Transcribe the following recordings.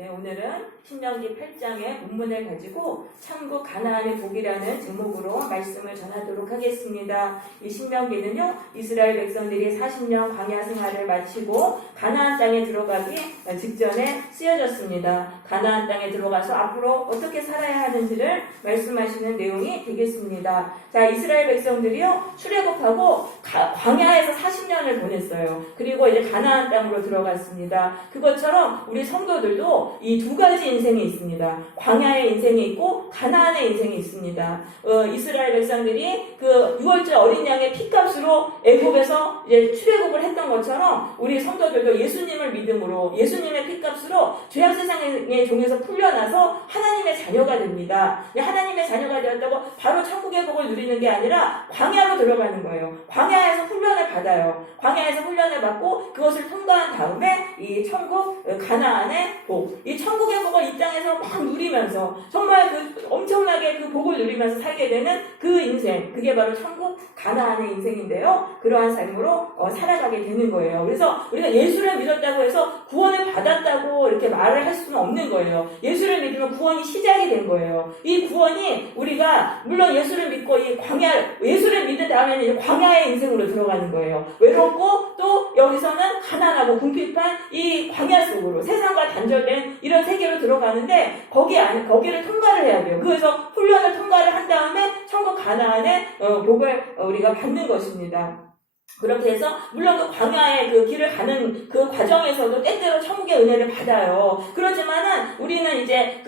네, 오늘은 신명기 8장의 본문을 가지고 천국 가나안의 복이라는 제목으로 말씀을 전하도록 하겠습니다. 이 신명기는요, 이스라엘 백성들이 40년 광야 생활을 마치고 가나안 땅에 들어가기 직전에 쓰여졌습니다. 가나안 땅에 들어가서 앞으로 어떻게 살아야 하는지를 말씀하시는 내용이 되겠습니다. 자, 이스라엘 백성들이요, 출애굽하고 광야에서 40년을 보냈어요. 그리고 이제 가나안 땅으로 들어갔습니다. 그것처럼 우리 성도들도 이 두 가지 인생이 있습니다. 광야의 인생이 있고 가나안의 인생이 있습니다. 이스라엘 백성들이 그 6월절 어린 양의 피값으로 애굽에서 이제 출애굽을 했던 것처럼 우리 성도들도 예수님을 믿음으로 예수님의 피값으로 죄악 세상의 종에서 풀려나서 하나님의 자녀가 됩니다. 하나님의 자녀가 되었다고 바로 천국의 복을 누리는 게 아니라 광야로 들어가는 거예요. 광야에서 훈련을 받아요. 광야에서 훈련을 받고 그것을 통과한 다음에 이 천국 가나안의 복, 이 천국의 복을 이 땅에서 막 누리면서 정말 그 엄청나게 그 복을 누리면서 살게 되는 그 인생, 그게 바로 천국 가나안의 인생인데요. 그러한 삶으로 살아가게 되는 거예요. 그래서 우리가 예수를 믿었다고 해서 구원을 받았다고 이렇게 말을 할 수는 없는 거예요. 예수를 믿으면 구원이 시작이 된 거예요. 이 구원이 우리가 물론 예수를 믿고 이 예수를 믿은 다음에는 이제 광야의 인생으로 들어가는 거예요. 외롭고 또 여기서는 가난하고 궁핍한 이 광야 속으로 세상과 단절된 이런 세계로 들어가는데 거기를 통과를 해야 돼요. 그래서 훈련을 통과를 한 다음에 천국 가나안의 복을 우리가 받는 것입니다. 그렇게 해서 물론 그 광야의 그 길을 가는 그 과정에서도 때때로 천국의 은혜를 받아요. 그렇지만은 우리는 이제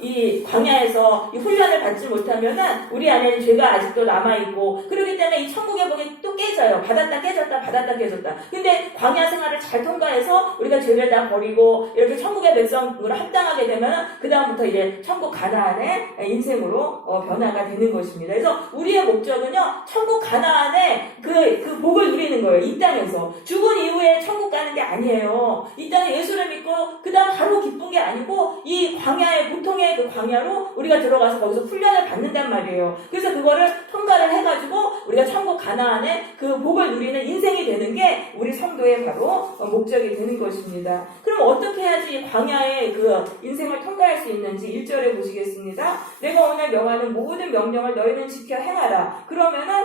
이 광야에서 이 훈련을 받지 못하면은 우리 안에는 죄가 아직도 남아있고 그렇기 때문에 이 천국의 복이 또 깨져요. 받았다 깨졌다 받았다 깨졌다. 근데 광야 생활을 잘 통과해서 우리가 죄를 다 버리고 이렇게 천국의 백성으로 합당하게 되면은 그 다음부터 이제 천국 가나안의 인생으로 변화가 되는 것입니다. 그래서 우리의 목적은요, 천국 가나안의 그 복을 누리는 거예요. 이 땅에서. 죽은 이후에 천국 가는 게 아니에요. 이 땅에 예수를 믿고 그 다음 바로 기쁜 게 아니고 이 광야의 보통의 그 광야로 우리가 들어가서 거기서 훈련을 받는단 말이에요. 그래서 그거를 통과를 해가지고 우리가 천국 가나안의 그 복을 누리는 인생이 되는 게 우리 성도의 바로 목적이 되는 것입니다. 그럼 어떻게 해야지 이 광야의 그 인생을 통과할 수 있는지 1절에 보시겠습니다. 내가 오늘 명하는 모든 명령을 너희는 지켜 행하라. 그러면은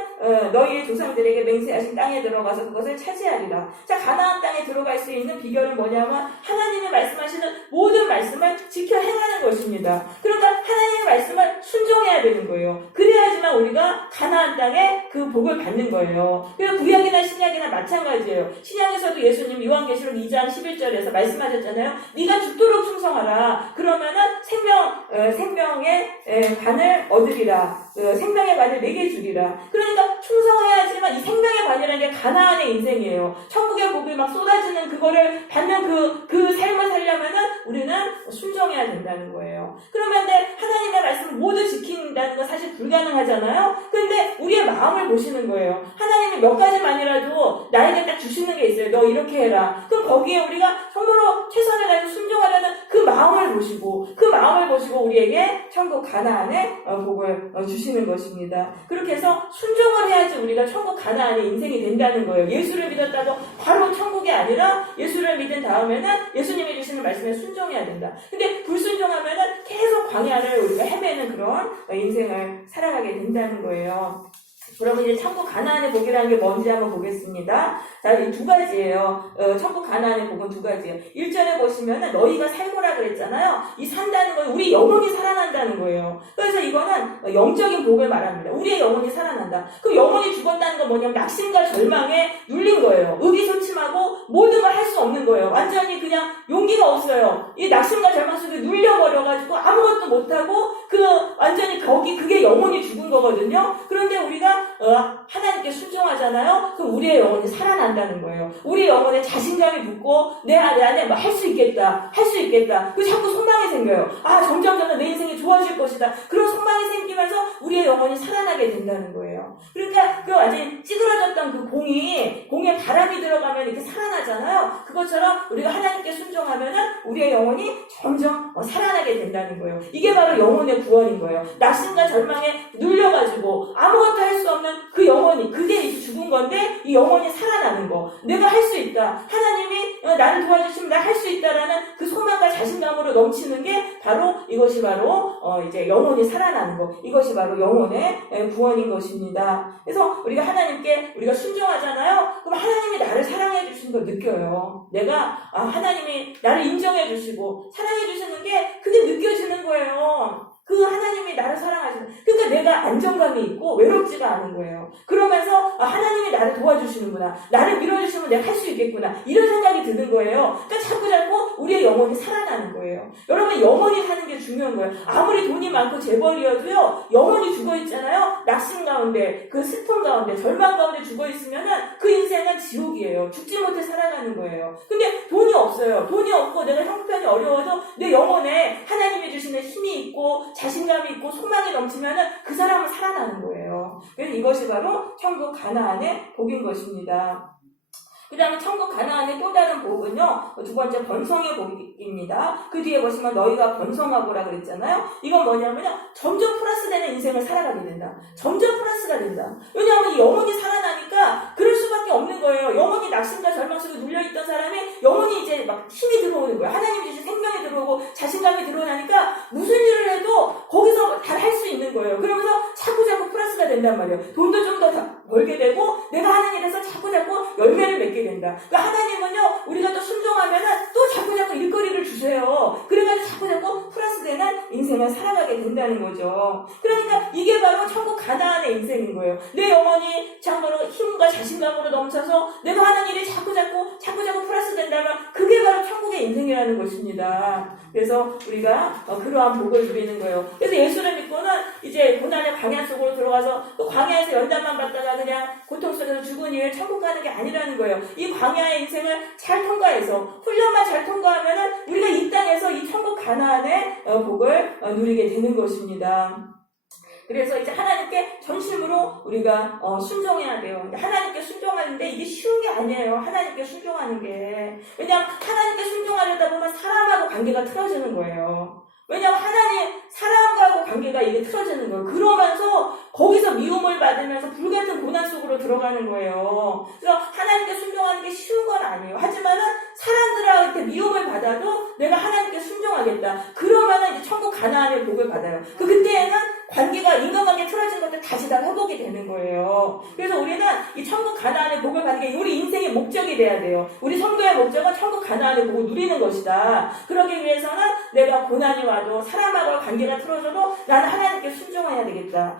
너희의 조상들에게 맹세하신 땅에 들어가서 그것을 차지하리라. 자, 가나안 땅에 들어갈 수 있는 비결은 뭐냐면 하나님이 말씀하시는 모든 말씀을 지켜 행하는 것입니다. 그러니까 하나님의 말씀을 순종해야 되는 거예요. 그래야지만 우리가 가나안 땅에 그 복을 받는 거예요. 그래서 구약이나 신약이나 마찬가지예요. 신약에서도 예수님 요한계시록 2장 11절에서 말씀하셨잖아요. 네가 죽도록 충성하라. 그러면은 생명의 관을 얻으리라. 생명의 관을 내게 주리라. 그러니까 충성해야지만 이 생명의 관이라는 게 가나안의 인생이에요. 천국의 복이 막 쏟아지는 그거를 받는 그 삶을 살려면은 우리는 순종해야 된다는 거예요. 그러면 하나님의 말씀을 모두 지킨다는 건 사실 불가능하잖아요. 근데 우리의 마음을 보시는 거예요. 하나님이 몇 가지만이라도 나에게 딱 주시는 게 있어요. 너 이렇게 해라. 그럼 거기에 우리가 정말로 최선을 다해서 순종하려는 그 마음을 보시고 우리에게 천국 가나안의 복을 주시는 것입니다. 그렇게 해서 순종을 해야지 우리가 천국 가나안의 인생이 된다는 거예요. 예수를 믿었다고 바로 천국이 아니라 예수를 믿은 다음에는 예수님이 주시는 말씀에 순종해야 된다. 근데 불순종하면은 계속 광야를 우리가 헤매는 그런 인생을 살아가게 된다는 거예요. 그러면 이제 천국 가나안의 복이라는 게 뭔지 한번 보겠습니다. 자, 이 두 가지예요. 천국 가나안의 복은 두 가지예요. 1절에 보시면은 너희가 살고라 그랬잖아요. 이 산다는 건 우리 영혼이 살아난다는 거예요. 그래서 이거는 영적인 복을 말합니다. 우리의 영혼이 살아난다. 그 영혼이 죽었다는 건 뭐냐면 낙심과 절망에 눌린 거예요. 의기소침하고 모든 걸 할 수 없는 거예요. 완전히 그냥 용기가 없어요. 이 낙심과 절망 속에 눌려버려가지고 아무것도 못하고 완전히 그게 영혼이 죽은 거거든요. 그런데 우리가 하나님께 순종하잖아요. 그럼 우리의 영혼이 살아난다는 거예요. 우리의 영혼에 자신감이 붙고 내 안에 할 수 있겠다. 그 자꾸 소망이 생겨요. 점점 내 인생이 좋아질 것이다. 그런 소망이 생기면서 우리의 영혼이 살아나게 된다는 거예요. 거예요. 그러니까 그 완전히 찌그러졌던 그 공에 바람이 들어가면 이렇게 살아나잖아요. 그것처럼 우리가 하나님께 순종하면은 우리의 영혼이 점점 살아나게 된다는 거예요. 이게 바로 영혼의 구원인 거예요. 낙심과 절망에 눌려가지고 아무것도 할 수 없는 그 영혼이, 그게 죽은 건데 이 영혼이 살아나는 거. 내가 할 수 있다. 하나님이 나를 도와주시면 나 할 수 있다라는 그 소망과 자신감으로 넘치는 게 바로 이것이 바로 이제 영혼이 살아나는 거. 이것이 바로 영혼의 구원인 것입니다. 그래서 우리가 하나님께 우리가 순종하잖아요. 그럼 하나님이 나를 사랑해 주신 걸 느껴요. 내가 하나님이 나를 인정해 주시고 사랑해 주시는 게 그게 느껴지는 거예요. 그 하나님이 나를 사랑하시는, 그러니까 내가 안정감이 있고 외롭지가 않은 거예요. 그러면서 하나님이 나를 도와주시는구나, 나를 밀어주시면 내가 할 수 있겠구나, 이런 생각이 드는 거예요. 그러니까 자꾸 우리의 영혼이 살아나는 거예요. 여러분, 영혼이 사는 게 중요한 거예요. 아무리 돈이 많고 재벌이어도요, 영혼이 죽어있잖아요. 낙심 가운데, 그 슬픔 가운데, 절망 가운데 죽어있으면은 그 인생은 지옥이에요. 죽지 못해 살아가는 거예요. 근데 돈이 없어요. 돈이 없고 내가 형편이 어려워도 내 영혼에 하나님이 주시는 힘이 있고 자신감이 있고 소망이 넘치면은 그 사람은 살아나는 거예요. 그래서 이것이 바로 천국 가나안의 복인 것입니다. 그 다음에 천국 가나안의 또 다른 복은요, 두 번째 번성의 복입니다. 그 뒤에 보시면 너희가 번성하고라 그랬잖아요. 이건 뭐냐면요, 점점 플러스되는 인생을 살아가게 된다. 점점 플러스가 된다. 왜냐하면 이 영혼이 살아나니까 그럴 수밖에 없는 거예요. 영혼이 낙심과 절망 속에 눌려있던 사람이 영혼이 이제 막 힘이 들어오는 거예요. 하나님이 주신 생명이 들어오고 자신감이 들어오니까 무슨 일을 해도 거기서 다 할 수 있는 거예요. 그러면서 자꾸 플러스가 된단 말이에요. 돈도 좀 더 벌게 되고 내가 하는 일에서 자꾸 열매를 맺게 된다. 그러니까 하나님은요, 우리가 또 순종하면은 또 자꾸 일거리를 주세요. 그래가지고 자꾸 플러스되는 인생을 살아가게 된다는 거죠. 그러니까 이게 바로 천국 가나안의 인생인 거예요. 내 영혼이 참으로 힘과 자신감으로 넘쳐서 내가 하는 일이 자꾸 플러스 된다면 그게 바로 천국의 인생이라는 것입니다. 그래서 우리가 그러한 복을 누리는 거예요. 그래서 예수를 믿고는 이제 고난의 광야 속으로 들어가서 또 광야에서 연단만 받다가 그냥 고통 속에서 죽은 이후에 천국 가는 게 아니라는 거예요. 이 광야의 인생을 잘 통과해서 훈련만 잘 통과하면은 우리가 이 땅에서 이 천국 가나안의 복을 누리게 되는 것입니다. 그래서 이제 하나님께 전심으로 우리가 순종해야 돼요. 하나님께 순종하는데 이게 쉬운 게 아니에요. 하나님께 순종하는 게. 왜냐하면 하나님께 순종하려다 보면 사람하고 관계가 틀어지는 거예요. 왜냐하면 사람과의 관계가 이게 틀어지는 거예요. 그러면서 거기서 미움을 받으면서 불같은 고난 속으로 들어가는 거예요. 그래서 하나님께 순종하는 게 쉬운 건 아니에요. 하지만은 사람들한테 미움을 받아도 내가 하나님께 순종하겠다. 그러면은 이제 천국 가나안의 복을 받아요. 그때에는 인간관계 틀어진 것들 다시 다 회복이 되는 거예요. 그래서 우리는 이 천국 가나안의 복을 받는 게 우리 인생의 목적이 돼야 돼요. 우리 성도의 목적은 천국 가나안의 복을 누리는 것이다. 그러기 위해서는 내가 고난이 와도 사람하고 관계가 틀어져도 나는 하나님께 순종해야 되겠다.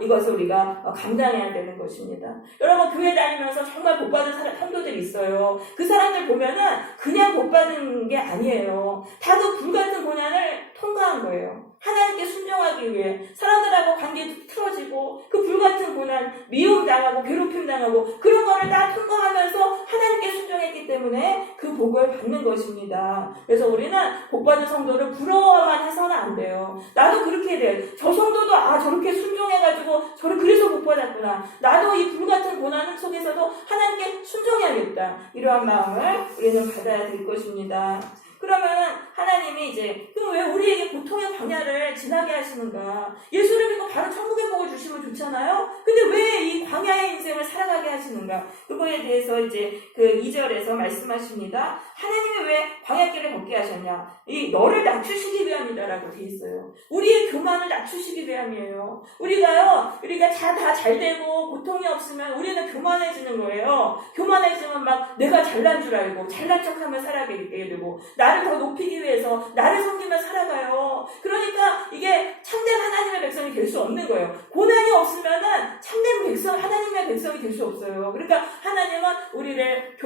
이것을 우리가 감당해야 되는 것입니다. 여러분, 교회 다니면서 정말 복받은 성도들이 있어요. 그 사람들 보면은 그냥 복받은 게 아니에요. 다들 불같은 고난을 통과한 거예요. 하나님께 순종하기 위해 사람들하고 관계 틀어지고 그 불같은 고난, 미움 당하고 괴롭힘 당하고 그런 거를 다 통과하면서 하나님께 순종했기 때문에 그 복을 받는 것입니다. 그래서 우리는 복받은 성도를 부러워만 해서는 안 돼요. 나도 그렇게 해야 돼요. 저 성도도 저렇게 순종해가지고 저를 그래서 복받았구나. 나도 이 불같은 고난 속에서도 하나님께 순종해야겠다. 이러한 마음을 우리는 받아야 될 것입니다. 그러면 하나님이 그럼 왜 우리에게 고통의 광야를 지나게 하시는가? 예수를 믿고 바로 천국의 복을 주시면 좋잖아요? 근데 왜 이 광야의 인생을 살아가게 하시는가? 그거에 대해서 그 2절에서 말씀하십니다. 하나님이 왜 광야길을 걷게 하셨냐? 너를 낮추시기 위함이다라고 돼 있어요. 우리의 교만을 낮추시기 위함이에요. 우리가 다 잘 되고 고통이 없으면 우리는 교만해지는 거예요. 교만해지면 막 내가 잘난 줄 알고 잘난 척하며 살아가게 되고 나를 더 높이기 위해서 나를 섬기며 살아가요. 그러니까 이게 참된 하나님의 백성이 될 수 없는 거예요. 고난이 없으면은 참된 하나님의 백성이 될 수 없어요. 그러니까 하나님은 우리를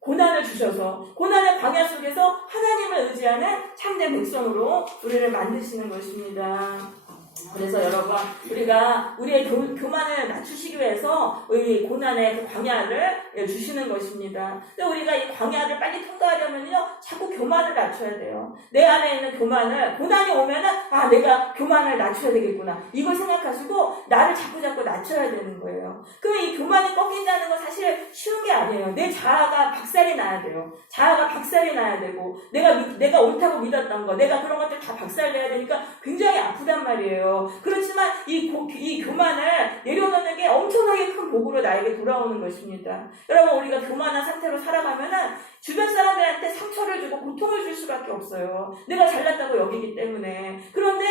고난을 주셔서 고난의 광야 속에서 하나님을 의지하는 참된 백성으로 우리를 만드시는 것입니다. 그래서 여러분, 우리가 우리의 교만을 낮추시기 위해서 이 고난의 그 광야를 주시는 것입니다. 근데 우리가 이 광야를 빨리 통과하려면요, 자꾸 교만을 낮춰야 돼요. 내 안에 있는 교만을, 고난이 오면은, 아, 내가 교만을 낮춰야 되겠구나. 이걸 생각하시고, 나를 자꾸 낮춰야 되는 거예요. 그러면 이 교만이 꺾인다는 건 사실 쉬운 게 아니에요. 내 자아가 박살이 나야 돼요. 자아가 박살이 나야 되고, 내가 옳다고 믿었던 거, 내가 그런 것들 다 박살내야 되니까 굉장히 아프단 말이에요. 그렇지만 이 교만을 내려놓는 게 엄청나게 큰 복으로 나에게 돌아오는 것입니다. 여러분, 우리가 교만한 상태로 살아가면은 주변 사람들한테 상처를 주고 고통을 줄 수밖에 없어요. 내가 잘났다고 여기기 때문에. 그러면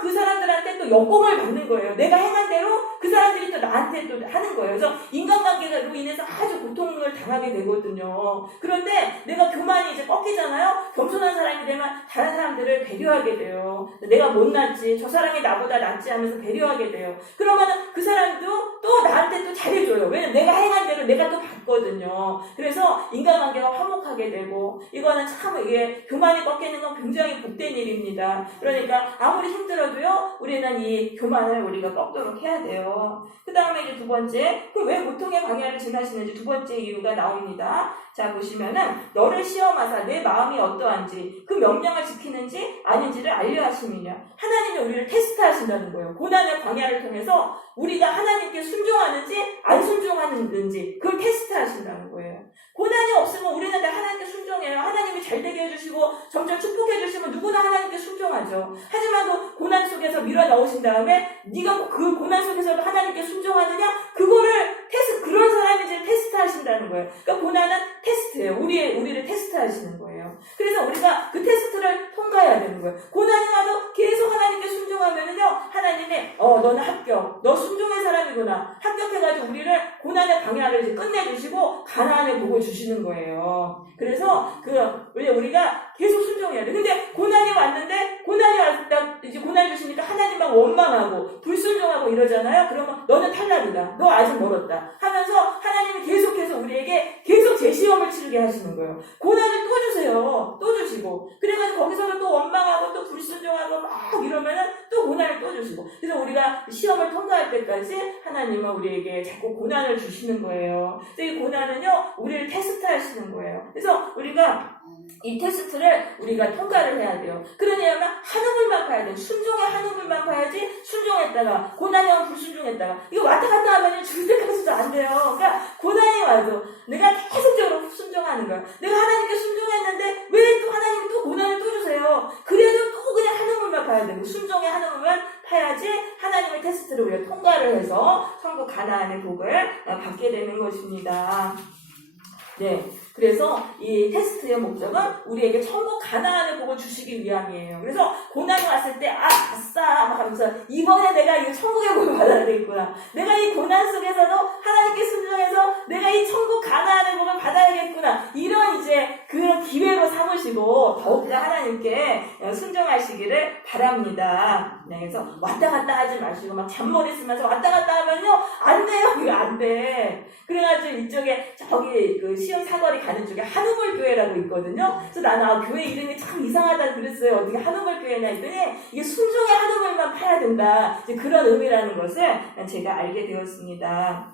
그 사람들한테 또 역공을 받는 거예요. 내가 행한 대로 그 사람들이 또 나한테 또 하는 거예요. 그래서 인간관계로 인해서 아주 고통을 당하게 되거든요. 그런데 내가 교만이 이제 꺾이잖아요. 겸손한 사람이 되면 다른 사람들을 배려하게 돼요. 내가 못났지, 저 사람이 나보다 낫지 하면서 배려하게 돼요. 그러면은 그 사람도 또 나한테 또 잘해줘요. 왜냐면 내가 행한 대로 내가 또 받거든요. 그래서 인간관계가 화목하게 되고, 이거는 참 이게 교만이 꺾이는 건 굉장히 복된 일입니다. 그러니까 아무리 힘들어도요, 우리는 이 교만을 우리가 꺾도록 해야 돼요. 그 다음에 이제 두 번째, 그 왜 고통의 광야를 지나시는지 두 번째 이유가 나옵니다. 자, 보시면은 너를 시험하사 내 마음이 어떠한지 그 명령을 지키는지 아닌지를 알려 하심이냐. 하나님이 우리를 테스트하신다는 거예요. 고난의 광야를 통해서 우리가 하나님께 순종하는지 안 순종하는지 그걸 테스트하신다는 거예요. 고난이 없으면 우리는 다 하나님께 순종해요. 하나님이 잘되게 해주시고 점점 축복해 주시면 누구나 하나님께 순종하죠. 하지만 그 고난 속에서 밀어 넣으신 다음에 네가 그 고난 속에서도 하나님께 순종하느냐, 그거를 그런 사람인지를 테스트하신다는 거예요. 그러니까 고난은 테스트예요. 우리를 테스트하시는 거예요. 그래서 우리가 그 테스트를 통과해야 되는 거예요. 고난이 와도 계속 하나님께 순종하면은요, 하나님이 너는 합격, 너 순종의 사람이구나, 합격해가지고 우리를 고난의 광야를 이제 끝내주시고 가나안의 복을 주시는 거예요. 그래서 우리가 계속 순종해야 돼. 근데 고난이 왔는데, 고난이 왔다 이제 고난 주시니까 하나님만 원망하고 불순종하고 이러잖아요. 그러면 너는 탈락이다, 너 아직 멀었다 하면서 하나님이 계속해서 우리에게 계속 재시험을 치르게 하시는 거예요. 고난을 또 주세요. 또 주시고, 그래가지고 거기서도 또 원망하고 또 불순종하고 막 이러면은 또 고난을 또 주시고, 그래서 우리가 시험을 통과할 때까지 하나님은 우리에게 자꾸 고난을 주시는 거예요. 그래서 이 고난은요, 우리를 테스트하시는 거예요. 그래서 우리가 이 테스트를 우리가 통과를 해야 돼요. 그러냐면 한우물만 파야 돼요. 순종의 한우물만 파야지, 순종했다가 고난이 오면 불순종했다가 이거 왔다 갔다 하면 죽을 때까지도 안 돼요. 그러니까 고난이 와도 내가 계속적으로 순종하는 거예요. 내가 하나님께 순종했는데 왜 또 하나님이 또 고난을 또 주세요? 그래도 또 그냥 한우물만 파야 되고, 순종의 한우물만 파야지 하나님의 테스트를 우리가 통과를 해서 천국 가나안의 복을 받게 되는 것입니다. 네, 그래서 이 테스트의 목적은 우리에게 천국 가나안의 복을 주시기 위함이에요. 그래서 고난이 왔을 때 아싸 막 하면서 이번에 내가 이 천국의 복을 받아야 되겠구나, 내가 이 고난 속에서도 하나님께 순종해서 내가 이 천국 가나안의 복을 받아야겠구나, 이런 이제 그 기회로 삼으시고 더욱더 하나님께 순종하시기를 바랍니다. 네, 그래서 왔다 갔다 하지 마시고 막 잔머리 쓰면서 왔다 갔다 하면요, 안 돼요. 이거 안 돼. 그래가지고 이쪽에 저기 그 시흥 사거리 가는 쪽에 한우물 교회라고 있거든요. 그래서 나는 교회 이름이 참 이상하다 그랬어요. 어떻게 한우물 교회냐 했더니 이게 순종의 한우물만 파야 된다, 이제 그런 의미라는 것을 제가 알게 되었습니다.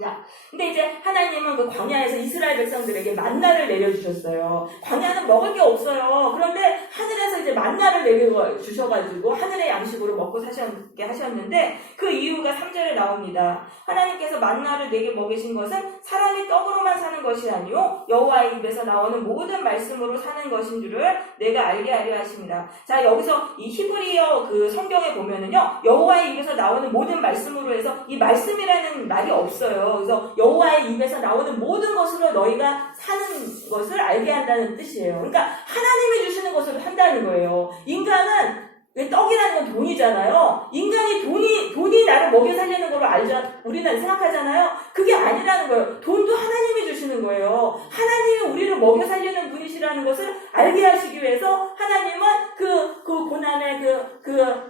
자, 근데 이제 하나님은 그 광야에서 이스라엘 백성들에게 만나를 내려주셨어요. 광야는 먹을 게 없어요. 그런데 하늘에서 이제 만나를 내려주셔가지고 하늘의 양식으로 먹고 사셨게 하셨는데, 그 이유가 3절에 나옵니다. 하나님께서 만나를 내게 먹이신 것은 사람이 떡으로만 사는 것이 아니요 여호와의 입에서 나오는 모든 말씀으로 사는 것인 줄을 내가 알게 하려 하십니다. 자, 여기서 이 히브리어 그 성경에 보면은요, 여호와의 입에서 나오는 모든 말씀으로 해서 이 말씀이라는 말이 없어요. 그래서 여호와의 입에서 나오는 모든 것으로 너희가 사는 것을 알게 한다는 뜻이에요. 그러니까 하나님이 주시는 것으로 한다는 거예요. 인간은 떡이라는 건 돈이잖아요. 인간이 돈이 나를 먹여 살리는 걸로 우리는 생각하잖아요. 그게 아니라는 거예요. 돈도 하나님이 주시는 거예요. 하나님이 우리를 먹여 살리는 분이시라는 것을 알게 하시기 위해서 하나님은 그 고난의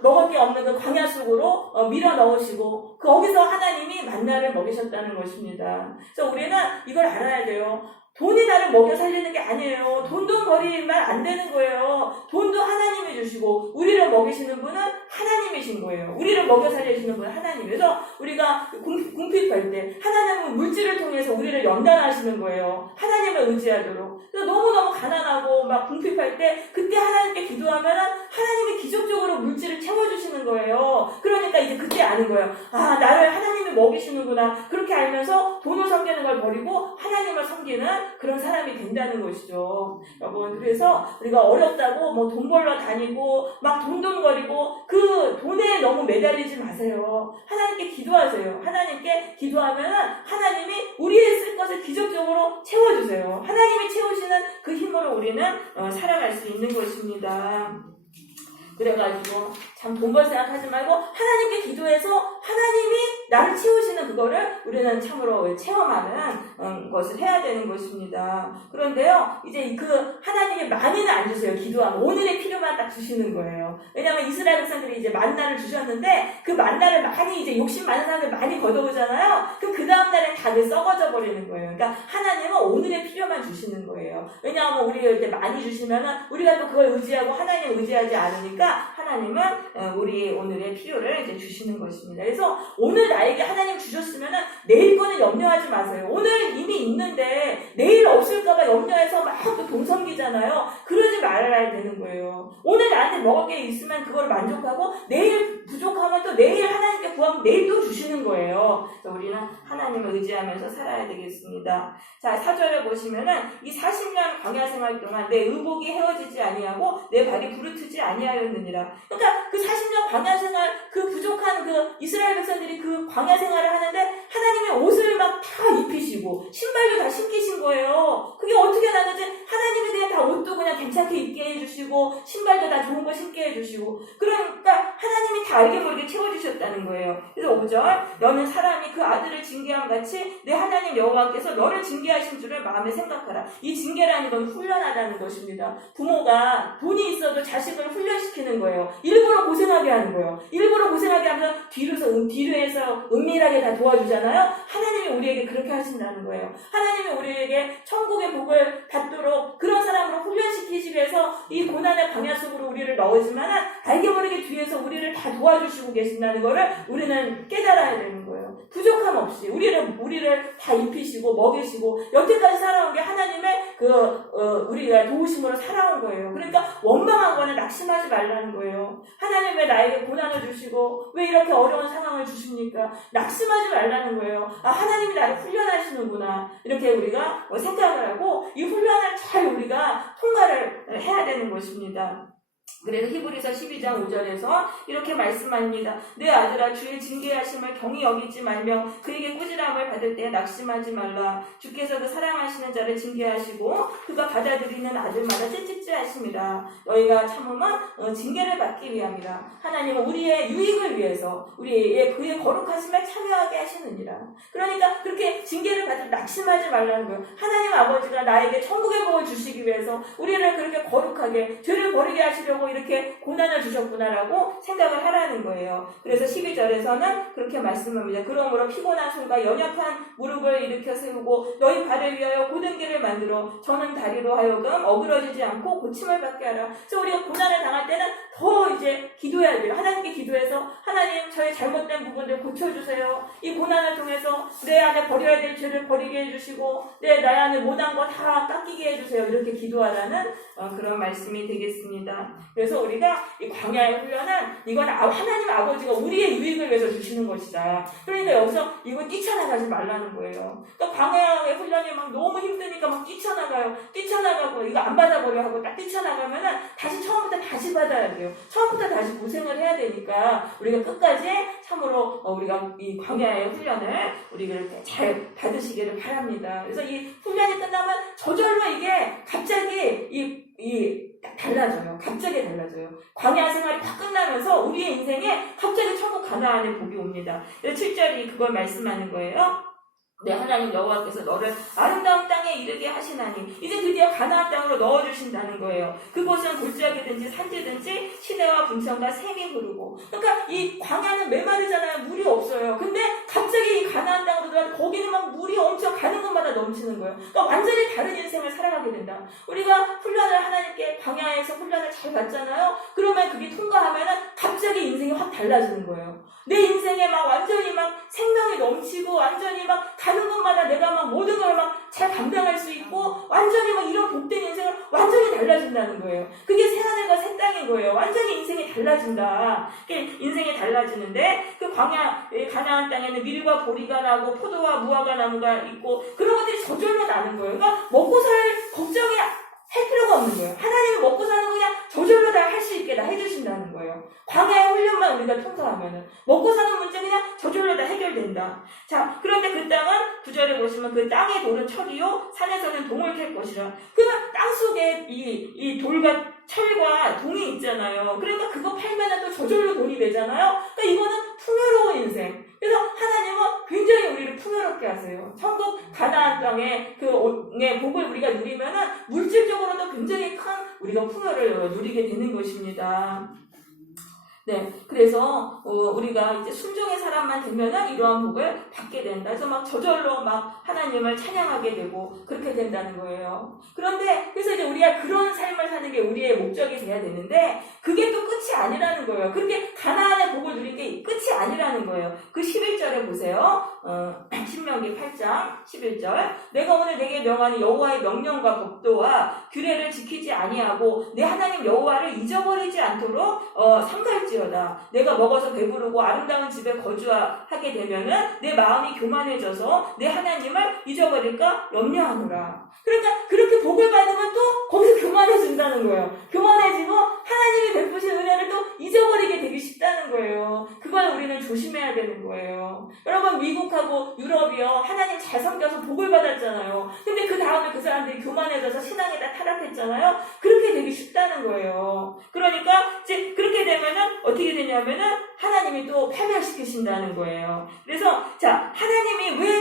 먹을 게 없는 그 광야 속으로 밀어 넣으시고 거기서 하나님이 만나를 먹이셨다는 것입니다. 그래서 우리는 이걸 알아야 돼요. 돈이 나를 먹여 살리는 게 아니에요. 돈돈 버리면 안 되는 거예요. 돈도 하나님이 주시고 우리를 먹이시는 분은 하나님 분이신 거예요. 우리를 먹여 살려주시는 분 하나님. 그래서 우리가 궁핍할 때 하나님은 물질을 통해서 우리를 연단하시는 거예요. 하나님을 의지하도록. 그래서 너무너무 가난하고 막 궁핍할 때 그때 하나님께 기도하면 하나님이 기적적으로 물질을 채워주시는 거예요. 그러니까 이제 그때 아는 거예요. 아, 나를 하나님이 먹이시는구나. 그렇게 알면서 돈을 섬기는 걸 버리고 하나님을 섬기는 그런 사람이 된다는 것이죠. 여러분, 그래서 우리가 어렵다고 뭐 돈 벌러 다니고 막 돈돈거리고 그 돈에 너무 매달리지 마세요. 하나님께 기도하세요. 하나님께 기도하면 하나님이 우리의 쓸 것을 기적적으로 채워주세요. 하나님이 채우시는 그 힘으로 우리는 살아갈 수 있는 것입니다. 그래가지고 참 돈 벌 생각하지 말고 하나님께 기도해서 하나님이 나를 채우시는 그거를 우리는 참으로 체험하는 것을 해야 되는 것입니다. 그런데요, 이제 그 하나님이 많이는 안 주세요. 기도하면 오늘의 필요만 딱 주시는 거예요. 왜냐하면 이스라엘 백성들이 이제 만나를 주셨는데 그 만나를 많이 이제 욕심 많은 사람들 많이 걷어오잖아요. 그럼 그 다음 날에 다 썩어져 버리는 거예요. 그러니까 하나님은 오늘의 필요만 주시는 거예요. 왜냐하면 우리가 이제 많이 주시면은 우리가 또 그걸 의지하고 하나님 의지하지 않으니까 하나님은 우리 오늘의 필요를 이제 주시는 것입니다. 그래서 오늘 나에게 하나님 주셨으면은 내일 거는 염려하지 마세요. 오늘 이미 있는데 내일 없을까봐 염려해서 막 또 돈 섬기잖아요. 그러지 말아야 되는 거예요. 오늘 나한테 먹을 게 있으면 그걸 만족하고 내일 부족하면 또 내일 하나님께 구하면 내일 또 주시는 거예요. 그래서 우리는 하나님을 의지하면서 살아야 되겠습니다. 자, 4절에 보시면은 이 40년 광야 생활 동안 내 의복이 헤어지지 아니하고 내 발이 부르트지 아니하였느니라. 그러니까 그 40년 광야 생활, 그 부족한 그 이스라엘 백성들이 그 광야 생활을 하는데 하나님이 옷을 막 다 입히시고 신발도 다 신기신 거예요. 그게 어떻게 나는지 하나님이 그냥 다 옷도 그냥 괜찮게 입게 해주시고 신발도 다 좋은 거 신게 해주시고 그러니까 하나님이 다 알게 모르게 채워주셨다는 거예요. 그래서 5절 너는 사람이 그 아들을 징계함 같이 내 하나님 여호와께서 너를 징계하신 줄을 마음에 생각하라. 이 징계라는 건 훈련하다는 것입니다. 부모가 돈이 있어도 자식을 훈련시키는 거예요. 일부러 고생하게 하는 거예요. 일부러 고생하게 하면서 뒤로해서 은밀하게 다 도와주잖아요. 하나님이 우리에게 그렇게 하신다는 거예요. 하나님이 우리에게 천국의 복을 받도록 그런 사람으로 훈련시키시기 위해서 이 고난의 광야 속으로 우리를 넣으지만 알게 모르게 뒤에서 우리를 다 도와주시고 계신다는 거를 우리는 깨달아야 되는 거예요. 부족함 없이 우리를 다 입히시고 먹이시고 여태까지 살아온 게 하나님의 우리가 도우심으로 살아온 거예요. 그러니까 원망하거나 낙심하지 말라는 거예요. 하나님 왜 나에게 고난을 주시고 왜 이렇게 어려운 상황을 주십니까? 낙심하지 말라는 거예요. 아, 하나님이 나를 훈련하시는구나. 이렇게 우리가 생각을 하고 이 훈련을 잘 우리가 통과를 해야 되는 것입니다. 그래서 히브리서 12장 5절에서 이렇게 말씀합니다. 내 아들아 주의 징계하심을 경히 여기지 말며 그에게 꾸지람을 받을 때 낙심하지 말라. 주께서 그 사랑하시는 자를 징계하시고 그가 받아들이는 아들마다 찌찌찌 하심이라. 너희가 참음은 징계를 받기 위함이라. 하나님은 우리의 유익을 위해서 우리의 그의 거룩하심에 참여하게 하시느니라. 그러니까 그렇게 징계를 받을 낙심하지 말라는 거예요. 하나님 아버지가 나에게 천국의 복을 주시기 위해서 우리를 그렇게 거룩하게 죄를 버리게 하시려고 이렇게 고난을 주셨구나라고 생각을 하라는 거예요. 그래서 12절에서는 그렇게 말씀합니다. 그러므로 피곤한 손과 연약한 무릎을 일으켜 세우고 너희 발을 위하여 고든 길을 만들어 저는 다리로 하여금 어그러지지 않고 고침을 받게 하라. 그래서 우리가 고난을 당할 때는 더 이제 기도해야 돼요. 하나님께 기도해서 하나님 저의 잘못된 부분들 고쳐주세요. 이 고난을 통해서 내 안에 버려야 될 죄를 버리게 해주시고 내 안에 못한 거 다 깎이게 해주세요. 이렇게 기도하라는 그런 말씀이 되겠습니다. 그래서 우리가 이 광야의 훈련은 이건 하나님 아버지가 우리의 유익을 위해서 주시는 것이다. 그러니까 여기서 이거 뛰쳐나가지 말라는 거예요. 그러니까 광야의 훈련이 막 너무 힘드니까 막 뛰쳐나가고 이거 안 받아버려 하고 딱 뛰쳐나가면은 다시 처음부터 다시 받아야 돼요. 처음부터 다시 고생을 해야 되니까 우리가 끝까지 참으로 우리가 이 광야의 훈련을 우리가 잘 받으시기를 바랍니다. 그래서 이 훈련이 끝나면 저절로 이게 갑자기 달라져요. 갑자기 달라져요. 광야 생활이 다 끝나면서 우리의 인생에 갑자기 천국 가나안의 복이 옵니다. 7절이 그걸 말씀하는 거예요. 네, 하나님 여호와께서 너를 아름다운 땅에 이르게 하시나니 이제 드디어 가나안 땅으로 넣어주신다는 거예요. 그곳은 골짜기든지 산지든지 시내와 분천과 샘이 흐르고 그러니까 이 광야는 메마르잖아요. 물이 없어요. 근데 갑자기 갑자기 이 가나안 땅으로 들어가서 거기는 막 물이 엄청 가는 곳마다 넘치는 거예요. 그러니까 완전히 다른 인생을 살아가게 된다. 우리가 훈련을 하나님께 광야에서 훈련을 잘 받잖아요. 그러면 그게 통과하면은 갑자기 인생이 확 달라지는 거예요. 내 인생에 막 완전히 막 생명이 넘치고 완전히 막 가는 곳마다 내가 막 모든 걸 막 잘 감당할 수 있고 완전히 막 이런 복된 인생을 완전히 달라진다는 거예요. 그게 새하늘과 새 땅인 거예요. 완전히 인생이 달라진다. 인생이 달라지는데 그 광야 가나안 땅에는 밀과 보리가 나고 포도와 무화과 나무가 있고 그런 것들이 저절로 나는 거예요. 그러니까 먹고 살 걱정이 할 필요가 없는 거예요. 하나님이 먹고 사는 거 그냥 저절로 다 할 수 있게 다 해주신다는 거예요. 광야의 훈련만 우리가 통과하면은 먹고 사는 문제 그냥 저절로 다 해결된다. 자, 그런데 그 땅은 9절에 보시면 그 땅의 돌은 철이요 산에서는 동을 캘 것이라. 그러면 땅 속에 이 돌과 철과 동이 있잖아요. 그러니까 그거 팔면은 또 저절로 돈이 되잖아요. 그러니까 이거는 풍요로운 인생. 그래서 하나님은 굉장히 우리를 풍요롭게 하세요. 천국 가나안 땅의 그 복을 우리가 누리면은 물질적으로도 굉장히 큰 우리가 풍요를 누리게 되는 것입니다. 네, 그래서 우리가 이제 순종의 사람만 되면은 이러한 복을 받게 된다. 그래서 막 저절로 막 하나님을 찬양하게 되고 그렇게 된다는 거예요. 그런데 그래서 이제 우리가 그런 삶을 사는 게 우리의 목적이 돼야 되는데 그게 또 끝이 아니라는 거예요. 그렇게 가나안의 복을 누린 게 끝이 아니라는 거예요. 그 11절에 보세요. 신명기 8장 11절. 내가 오늘 내게 명하는 여호와의 명령과 법도와 규례를 지키지 아니하고 내 하나님 여호와를 잊어버리지 않도록 삼갈지어다. 내가 먹어서 배부르고 아름다운 집에 거주하게 되면은 내 마음이 교만해져서 내 하나님을 잊어버릴까 염려하노라. 그러니까 그렇게 복을 받으면 또 거기서 교만해진다는 거예요. 교만해지고 하나님이 베푸신 은혜를 또 잊어버리게 되기 쉽다는 거예요. 그걸 우리는 조심해야 되는 거예요. 여러분 미국하고 유럽이요 하나님 잘 섬겨서 복을 받았잖아요. 근데 그 다음에 그 사람들이 교만해져서 신앙에 다 타락했잖아요. 그렇게 되기 쉽다는 거예요. 그러니까 이제 그렇게 되면은 어떻게 되냐면은 하나님이 또 패배시키신다는 거예요. 그래서 자 하나님이 왜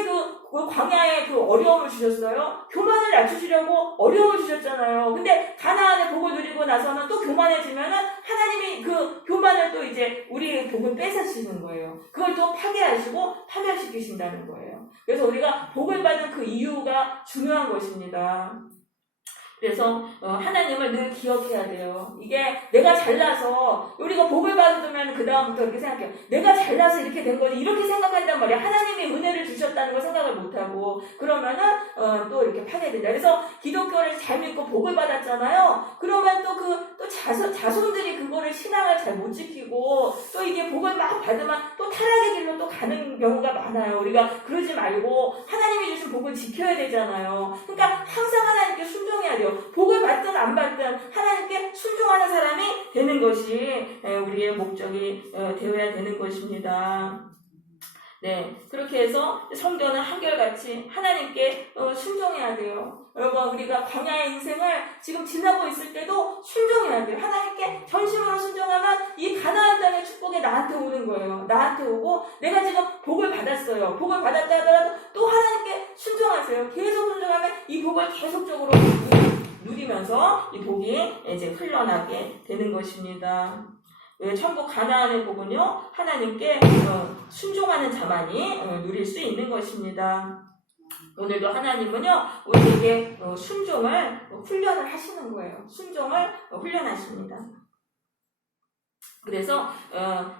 그 광야에 그 어려움을 주셨어요? 교만을 낮추시려고 어려움을 주셨잖아요. 근데 가나안의 복을 누리고 나서는 또 교만해지면은 하나님이 그 교만을 또 이제 우리의 복을 뺏으시는 거예요. 그걸 또 파괴하시고 파멸시키신다는 거예요. 그래서 우리가 복을 받은 그 이유가 중요한 것입니다. 그래서 하나님을 늘 기억해야 돼요. 이게 내가 잘나서 우리가 복을 받으면 그 다음부터 이렇게 생각해요. 내가 잘나서 이렇게 된 거지 이렇게 생각한단 말이야. 하나님이 은혜를 주셨다는 걸 생각을 못하고 그러면은 또 이렇게 파괴된다. 그래서 기독교를 잘 믿고 복을 받았잖아요. 그러면 또 자손들이 그거를 신앙을 잘 못 지키고 또 이게 복을 막 받으면 또 타락의 길로 또 가는 경우가 많아요. 우리가 그러지 말고 하나님이 주신 복을 지켜야 되잖아요. 그러니까 항상 하나님께 순종해야 돼요. 복을 받든 안 받든 하나님께 순종하는 사람이 되는 것이 우리의 목적이 되어야 되는 것입니다. 네, 그렇게 해서 성도는 한결같이 하나님께 순종해야 돼요. 여러분 우리가 광야의 인생을 지금 지나고 있을 때도 순종해야 돼요. 하나님께 전심으로 순종하면 이 가나안 땅의 축복이 나한테 오는 거예요. 나한테 오고 내가 지금 복을 받았어요. 복을 받았다 하더라도 또 하나님께 순종하세요. 계속 순종하면 이 복을 계속적으로 누리면서 이 복이 이제 흘러나게 되는 것입니다. 천국 가나안의 복은요 하나님께 순종하는 자만이 누릴 수 있는 것입니다. 오늘도 하나님은요 우리에게 순종을 훈련을 하시는 거예요. 순종을 훈련하십니다. 그래서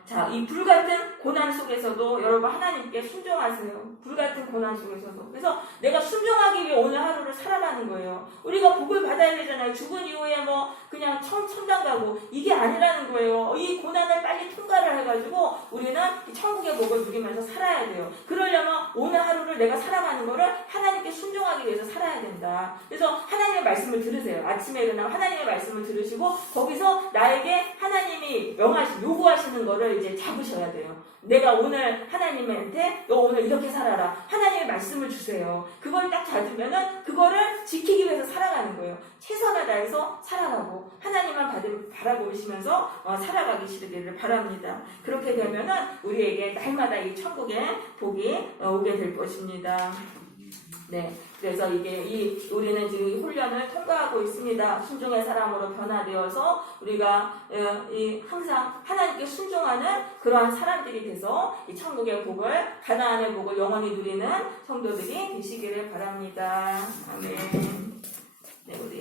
자, 이 불같은 고난 속에서도 여러분 하나님께 순종하세요. 불같은 고난 속에서도. 그래서 내가 순종하기 위해 오늘 하루를 살아가는 거예요. 우리가 복을 받아야 되잖아요. 죽은 이후에 뭐 그냥 천당 가고 이게 아니라는 거예요. 이 고난을 빨리 통과를 해가지고 우리는 이 천국의 복을 누리면서 살아야 돼요. 그러려면 오늘 하루를 내가 살아가는 거를 하나님께 순종하기 위해서 살아야 된다. 그래서 하나님의 말씀을 들으세요. 아침에 일어나면 하나님의 말씀을 들으시고 거기서 나에게 하나님이 요구하시는 거를 이제 잡으셔야 돼요. 내가 오늘 하나님한테 너 오늘 이렇게 살아라. 하나님의 말씀을 주세요. 그걸 딱 잡으면은 그거를 지키기 위해서 살아가는 거예요. 최선을 다해서 살아가고 하나님만 바라보시면서 살아가시기를 바랍니다. 그렇게 되면은 우리에게 날마다 이 천국의 복이 오게 될 것입니다. 네, 그래서 우리는 지금 이 훈련을 통과하고 있습니다. 순종의 사람으로 변화되어서 우리가 항상 하나님께 순종하는 그러한 사람들이 돼서 이 천국의 복을, 가나안의 복을 영원히 누리는 성도들이 되시기를 바랍니다. 아멘. 네, 우리